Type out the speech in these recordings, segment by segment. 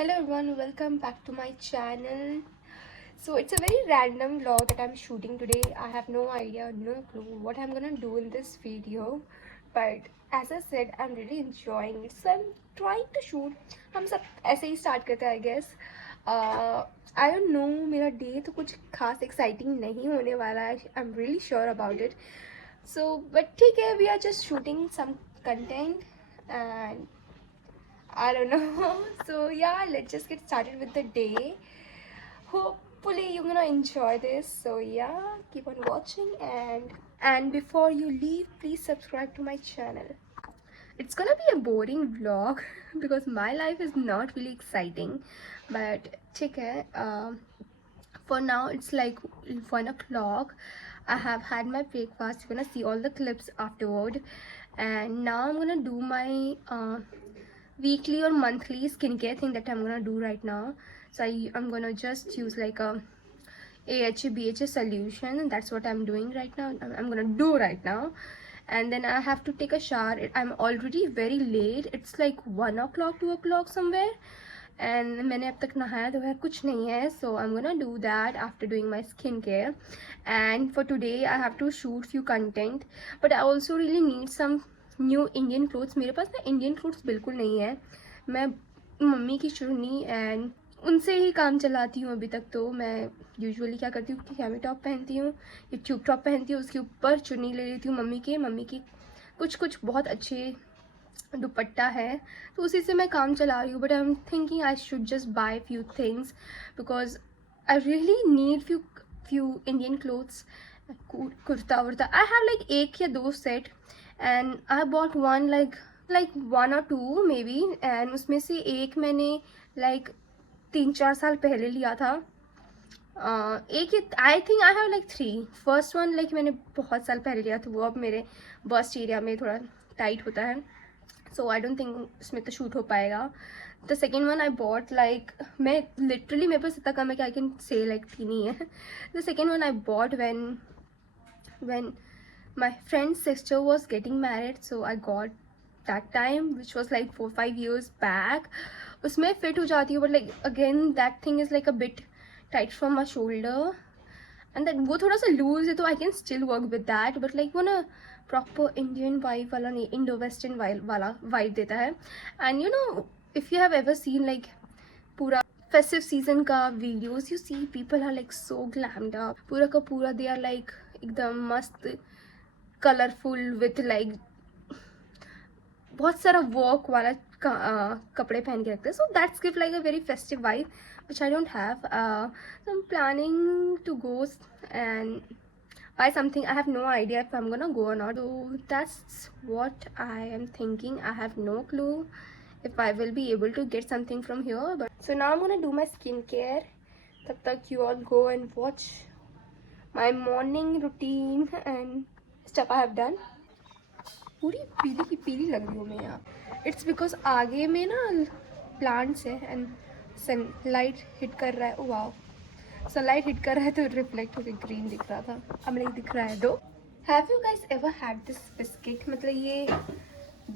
Hello everyone, welcome back to my channel. So it's a very random vlog that I'm shooting today. I have no idea, no clue what I'm gonna do in this video, but as I said, I'm really enjoying it, so I'm trying to shoot. हम सब ऐसे ही start करते हैं, I guess. I don't know, मेरा day तो कुछ खास exciting नहीं होने वाला है. I'm really sure about it. So, but ठीक है, we are just shooting some content and I don't know. So yeah, let's just get started with the day. Hopefully you're gonna enjoy this. So yeah, keep on watching and before you leave, please subscribe to my channel. It's gonna be a boring vlog because my life is not really exciting, but ठीक है. For now it's like 1 o'clock. I have had my breakfast. You're gonna see all the clips afterward, and now I'm gonna do my weekly or monthly skincare thing that I'm gonna do right now. So I'm gonna just use like a AHA BHA solution, and that's what I'm doing right now. I'm gonna do right now, and then I have to take a shower. I'm already very late. It's like 1 o'clock, 2 o'clock somewhere, and मैंने अब तक नहाया धोया कुछ नहीं है. So I'm gonna do that after doing my skincare. And for today I have to shoot few content, but I also really need some new Indian clothes. मेरे पास ना इंडियन क्लोथ्स बिल्कुल नहीं है. मैं मम्मी की चुन्नी एंड उनसे ही काम चलाती हूँ अभी तक. तो मैं यूजुअली क्या करती हूँ कि कैमी टॉप पहनती हूँ या ट्यूब टॉप पहनती हूँ, उसके ऊपर चुन्नी ले लेती हूँ मम्मी की कुछ बहुत अच्छे दुपट्टा है, तो उसी से मैं काम चला रही हूँ. But I am thinking I should just buy few things because I really need few Indian clothes. Kurta वुर्ता आई हैव लाइक 1 या 2 set and I bought one like 1 or 2 maybe, and उसमें से एक मैंने like 3-4 साल पहले लिया था. एक I think I have like 3. First one like मैंने बहुत साल पहले लिया था, वो अब मेरे बस्ट एरिया में थोड़ा टाइट होता है, so I don't think उसमें तो शूट हो पाएगा. The second one I bought like मैं literally मेरे पास इतना कम है कि I can say like 3 ही है. The second one I bought when my friend's sister was getting married, so I got that time, which was like 4-5 years back. उसमें fit हो जाती है, but like again that thing is like a bit tight from my shoulder, and that वो थोड़ा सा loose है, तो I can still work with that, but like वो ना proper Indian vibe वाला नहीं, Indo-Western वाला vibe देता है. And you know, if you have ever seen like पूरा festive season का videos, you see people are like so glammed up, पूरा का पूरा they are like एकदम मस्त कलरफुल विथ लाइक बहुत सारा वर्क वाला कपड़े पहन के रखते हैं. So that's give like a very festive vibe which I don't have. So I am planning to go and buy something. I have no idea if I'm gonna go or not, so that's what I am thinking. I have no clue if I will be able to get something from here, but so now I'm gonna do my skincare. तब तक you all go and watch my morning routine and stuff I have done. पूरी पीली की पीली लग रही हूँ मैं यहाँ. It's because आगे में ना plants है and sunlight hit कर रहा है. वाओ, sunlight hit कर रहा है तो reflect होकर green दिख रहा था, अब नहीं दिख रहा है. दो Have you guys ever had this biscuit? मतलब ये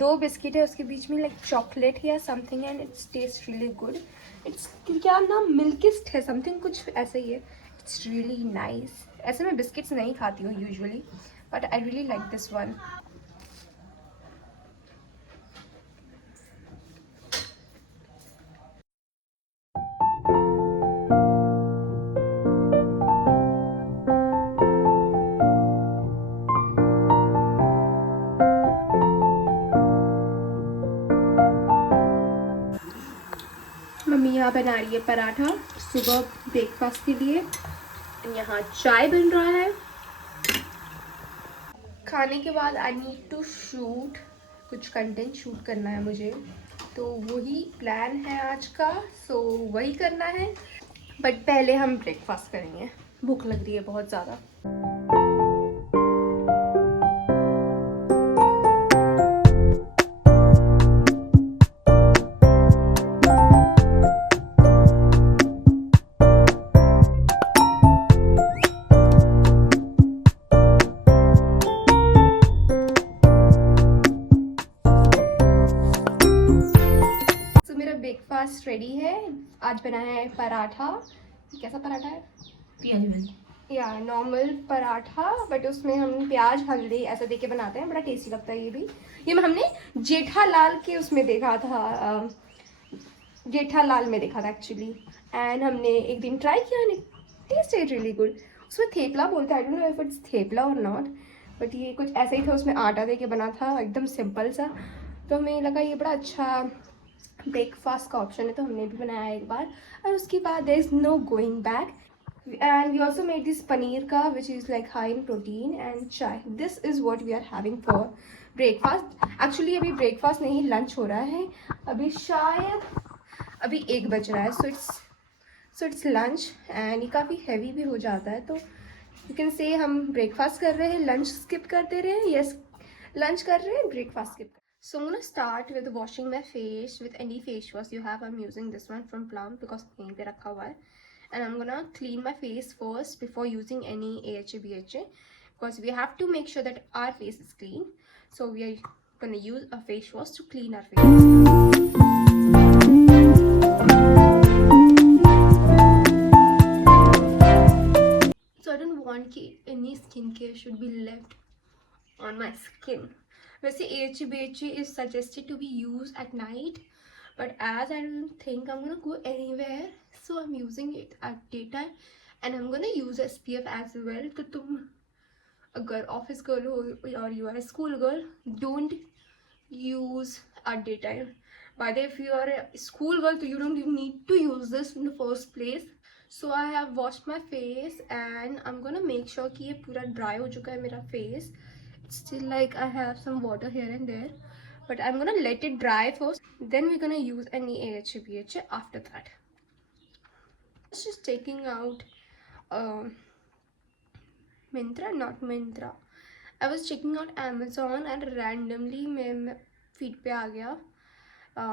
2 बिस्किट है, उसके बीच में like chocolate या something and it tastes really good. It's क्या नाम, मिल्किस्ट है something, कुछ ऐसा ही है. It's really nice. ऐसे मैं बिस्किट्स नहीं खाती हूँ usually, but I really like this one. Mummy यहाँ बना रही है पराठा सुबह ब्रेकफास्ट के लिए. यहाँ चाय बन रहा है. खाने के बाद आई नीड टू शूट, कुछ कंटेंट शूट करना है मुझे, तो वही प्लान है आज का. सो वही करना है, बट पहले हम ब्रेकफास्ट करेंगे. भूख लग रही है बहुत ज़्यादा. ब्रेकफास्ट रेडी है आज बना है पराठा। कैसा पराठा है? प्याज वाली। या नॉर्मल पराठा, बट उसमें हम प्याज हल्दी ऐसा देके बनाते हैं, बड़ा टेस्टी लगता है ये भी। ये हमने जेठालाल के उसमें देखा था, जेठालाल में देखा था एक्चुअली, एंड हमने एक दिन ट्राई किया and taste it really good. उसमें थेपला बोलते हैं, I don't know if it's thepla और नॉट, बट ये कुछ ऐसा ही था, उसमें आटा दे के बना था एकदम सिंपल सा। तो हमें लगा ये बड़ा अच्छा ब्रेकफास्ट का ऑप्शन है, तो हमने भी बनाया एक बार, और उसके बाद there is no going back. And we also made this paneer ka, which is like high in protein, and chai. This is what we are having for breakfast. Actually अभी breakfast नहीं, lunch हो रहा है अभी, शायद अभी 1 बज रहा है, so it's lunch, and ये काफ़ी heavy भी हो जाता है, तो you can say हम breakfast कर रहे हैं, lunch skip करते रहे हैं, yes lunch कर रहे हैं, breakfast skip. So I'm gonna start with washing my face with any face wash you have. I'm using this one from Plum because यहीं पे रखा हुआ है. And I'm gonna clean my face first before using any AHA BHA, because we have to make sure that our face is clean. So we are gonna use a face wash to clean our face. So I don't want any skincare should be left on my skin. वैसे AHA BHA is suggested to be used at night, but as I don't think I'm gonna go anywhere, so I'm using it at daytime, and I'm gonna use SPF as well. तो तुम अगर office girl हो और you are a school girl, don't use at daytime. But if you are a school girl, so you don't even need to use this in the first place. So I have washed my face and I'm gonna make sure कि ये पूरा dry हो चुका है मेरा face. Still like I have some water here and there, but I'm gonna let it dry first, then we're gonna use any AHA BHA after that. Just taking out Myntra, not Myntra. I was checking out Amazon and randomly मेरे feed पे आ गया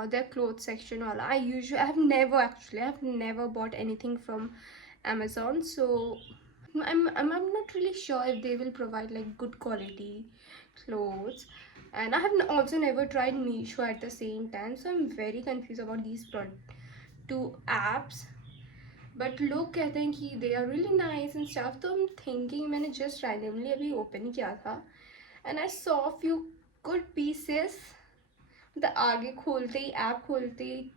their clothes section वाला. I have never bought anything from Amazon, so I'm not really sure if they will provide like good quality clothes, and I have also never tried Meesho at the same time, so I'm very confused about these two apps. But लोग कहते हैं कि they are really nice and stuff, तो I'm thinking, मैंने just randomly अभी open किया था and I saw a few good pieces. मतलब आगे खोलते ही ऐप खोलते ही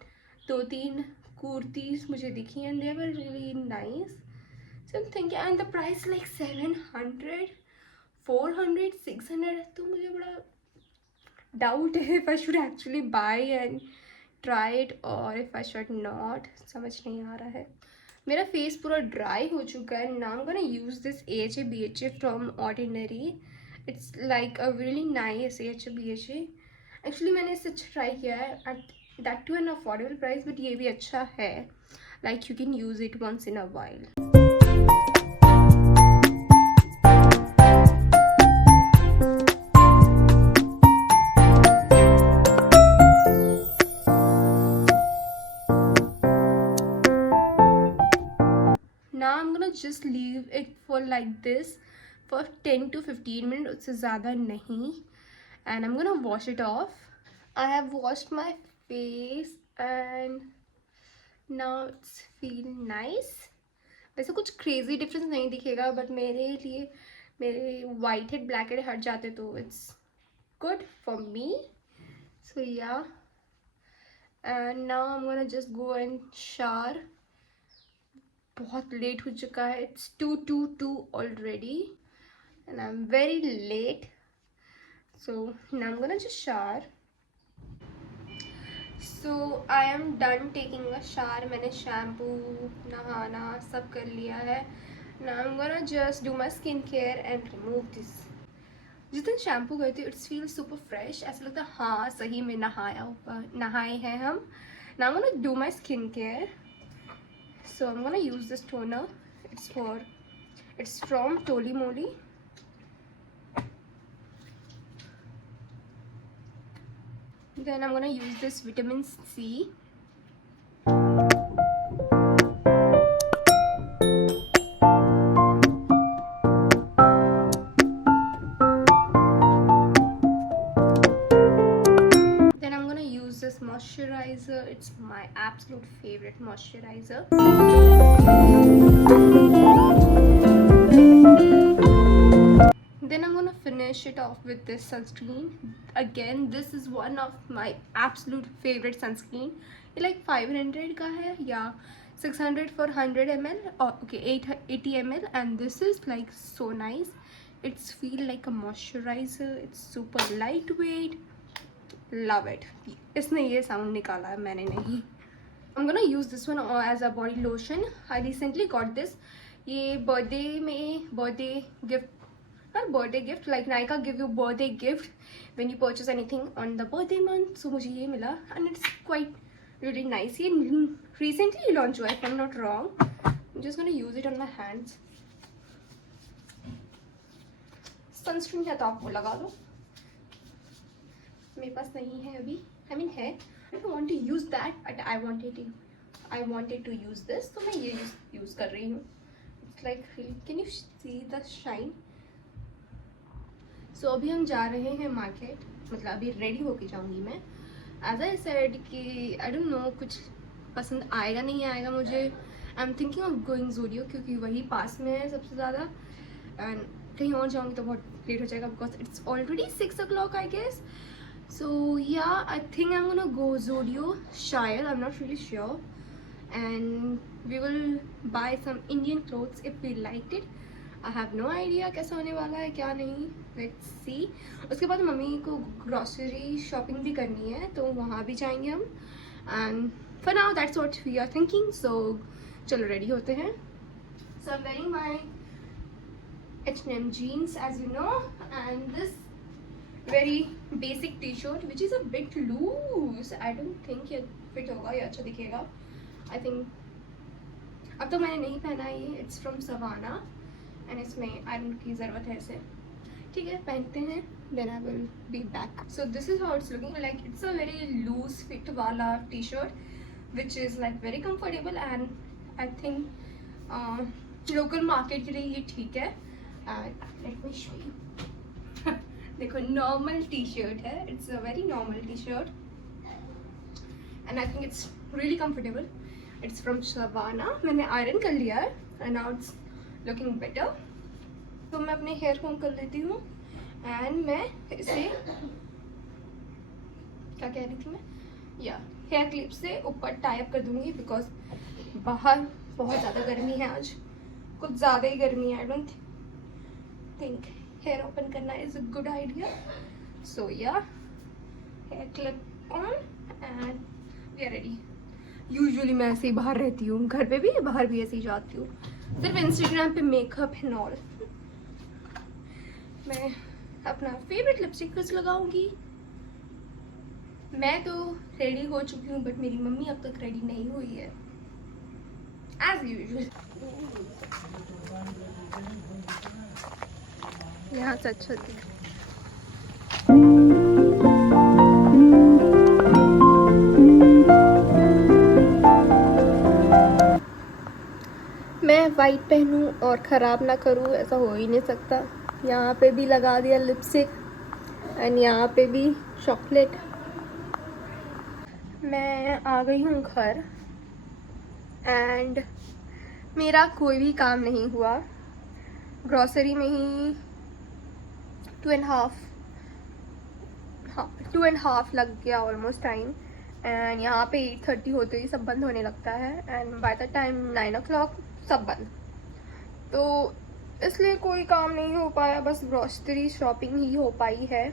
2-3 कुर्तीज मुझे दिखी and they were really nice. So I'm thinking, and the price like 700, 400, 600, तो मुझे बड़ा doubt है if I should actually buy and try it or if I should not. समझ नहीं आ रहा है. मेरा फेस पूरा ड्राई हो चुका है. Now I'm gonna use this AHA BHA from Ordinary. It's like a really nice AHA BHA. Actually मैंने इसे ट्राई किया है at that to an affordable price, but ये भी अच्छा है. Like you can use it once in a while. Now I'm gonna just leave it for like this for 10 to 15 minutes, उससे ज़्यादा नहीं, and I'm gonna wash it off. I have washed my face and now it's feeling nice. वैसे कुछ crazy difference नहीं दिखेगा, but मेरे लिए मेरे white head black head हट जाते तो it's good for me. So yeah, and now I'm gonna just go and shower. बहुत लेट हो चुका है. It's 2:22 already and I'm very late, so now I'm gonna just shower. So I am done taking a shower. मैंने shampoo नहाना सब कर लिया है. Now I'm gonna just do my skincare and remove this. जिस दिन शैम्पू करती हूँ इट्स फील सुपर फ्रेश, ऐसा लगता है हाँ सही में नहाए हैं हम. Now I'm gonna do my skincare. So I'm gonna use this toner. It's from Toli Moly. Then I'm gonna use this vitamin C. Then I'm gonna use this moisturizer. It's my absolute favorite. favorite moisturizer. Then I'm gonna finish it off with this sunscreen. Again, this is one of my absolute favorite sunscreen. ये like 500 का है या 600 for 100 ml. Okay, 80 ml, and this is like so nice. It's feel like a moisturizer. It's super lightweight. Love it. इसने ये sound निकाला है, मैंने नहीं. I'm gonna use this one as a body lotion. I recently got this. ये birthday gift. Not birthday gift, like Nykaa give you birthday gift when you purchase anything on the birthday month. So मुझे ये मिला and it's quite really nice. ये recently launched हुआ है, if I'm not wrong. I'm just gonna use it on my hands. Sunscreen है तो आप वो लगा दो. मेरे पास नहीं है अभी. I mean है. I don't want to use that, but I wanted to use this. तो मैं ये use कर रही हूँ. It's like, can you see the shine? सो अभी हम जा रहे हैं मार्केट, मतलब अभी रेडी होके जाऊंगी मैं. एज आई सेड कि आई डोंट नो कुछ पसंद आएगा नहीं आएगा मुझे. आई am thinking of going Zudio क्योंकि वही पास में है सबसे ज़्यादा. एंड कहीं और जाऊंगी तो बहुत लेट हो जाएगा because it's already 6 o'clock I guess. So yeah I think I am gonna go Zudio शायद. I am not really sure. And we will buy some Indian clothes if we like it. I have no idea कैसा होने वाला है क्या नहीं. Let's see. उसके बाद mummy को ग्रॉसरी शॉपिंग भी करनी है तो वहाँ भी जाएंगे हम. And for now that's what we are thinking. So चलो रेडी होते हैं. So I am wearing my H&M jeans as you know, and this very basic t-shirt which is a bit loose. I don't think ये fit होगा, ये अच्छा दिखेगा. I think अब तो मैंने नहीं पहना ये. It's from Savannah and इसमें आयरन की ज़रूरत है इसे. ठीक है, पहनते हैं. Then I will be back. So this is how it's looking like. It's a very loose fit वाला t-shirt which is like very comfortable and I think local market के लिए ये ठीक है. Let me show you. देखो normal T shirt है. It's a very normal T shirt and I think it's really comfortable. It's from Savana. मैंने iron कर लिया है and now it's looking better. तो मैं अपने हेयर कॉम कर लेती हूँ एंड मैं इसे क्या कह रही थी मैं, या हेयर क्लिप से ऊपर टाई अप कर दूँगी बिकॉज बाहर बहुत ज़्यादा गर्मी है आज. कुछ ज़्यादा ही गर्मी है. I don't think hair open करना is a good idea. So yeah, hair clip on and we are ready. Usually मैं ऐसे ही बाहर रहती हूँ, घर पे भी बाहर भी ऐसे ही जाती हूँ. सिर्फ इंस्टाग्राम पे मेकअप एंड ऑल. मैं अपना फेवरेट लिपस्टिक लगाऊंगी. मैं तो रेडी हो चुकी हूँ बट मेरी मम्मी अब तक रेडी नहीं हुई है एज यूजुअल. यहाँ से अच्छा दिख. मैं वाइट पहनूं और ख़राब ना करूं ऐसा हो ही नहीं सकता. यहाँ पे भी लगा दिया लिपस्टिक एंड यहाँ पे भी चॉकलेट. मैं आ गई हूँ घर एंड मेरा कोई भी काम नहीं हुआ. ग्रॉसरी में ही 2.5 लग गया ऑलमोस्ट टाइम. एंड यहाँ पे 8:30 होते ही सब बंद होने लगता है and by the time 9 o'clock सब बंद. तो इसलिए कोई काम नहीं हो पाया. बस ग्रॉसरी शॉपिंग ही हो पाई है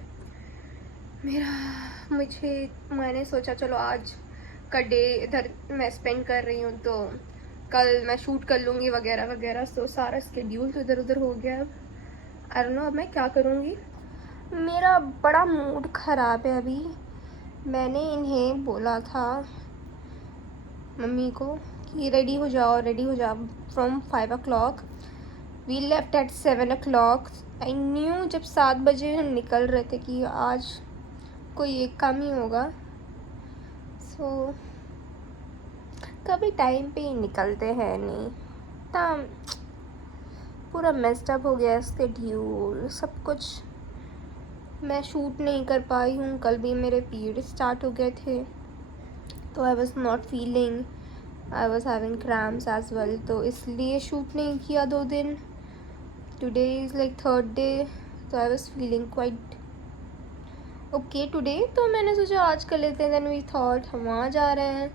मैंने सोचा चलो आज का डे इधर मैं स्पेंड कर रही हूँ तो कल मैं शूट कर लूँगी वगैरह वगैरह. तो सारा स्केड्यूल तो इधर उधर हो गया. अब आई डोंट नो अब मैं क्या करूँगी. मेरा बड़ा मूड ख़राब है अभी. मैंने इन्हें बोला था मम्मी को कि रेडी हो जाओ from 5 o'clock. We left at 7 o'clock. I knew जब 7 बजे हम निकल रहे थे कि आज कोई एक काम ही होगा. सो कभी टाइम पे ही निकलते हैं नहीं. तब पूरा मेस्ड अप हो गया स्केड्यूल सब कुछ. मैं शूट नहीं कर पाई हूँ. कल भी मेरे पीरियड स्टार्ट हो गए थे तो I was not feeling I was having cramps as well, तो इसलिए शूट नहीं किया 2 दिन. Today is like third day, तो I was feeling quite okay today. तो मैंने सोचा आज कर लेते हैं. देन वी थॉट हम वहाँ जा रहे हैं,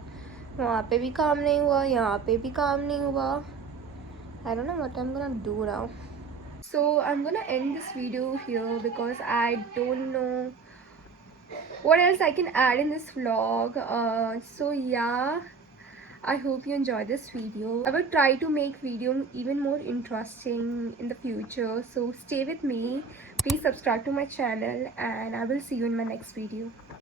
वहाँ पे भी काम नहीं हुआ, यहाँ पे भी काम नहीं हुआ. I don't know what I'm gonna do now. So I'm gonna end this video here because I don't know what else I can add in this vlog. So yeah, I hope you enjoyed this video. I will try to make video even more interesting in the future. So stay with me. Please subscribe to my channel and I will see you in my next video.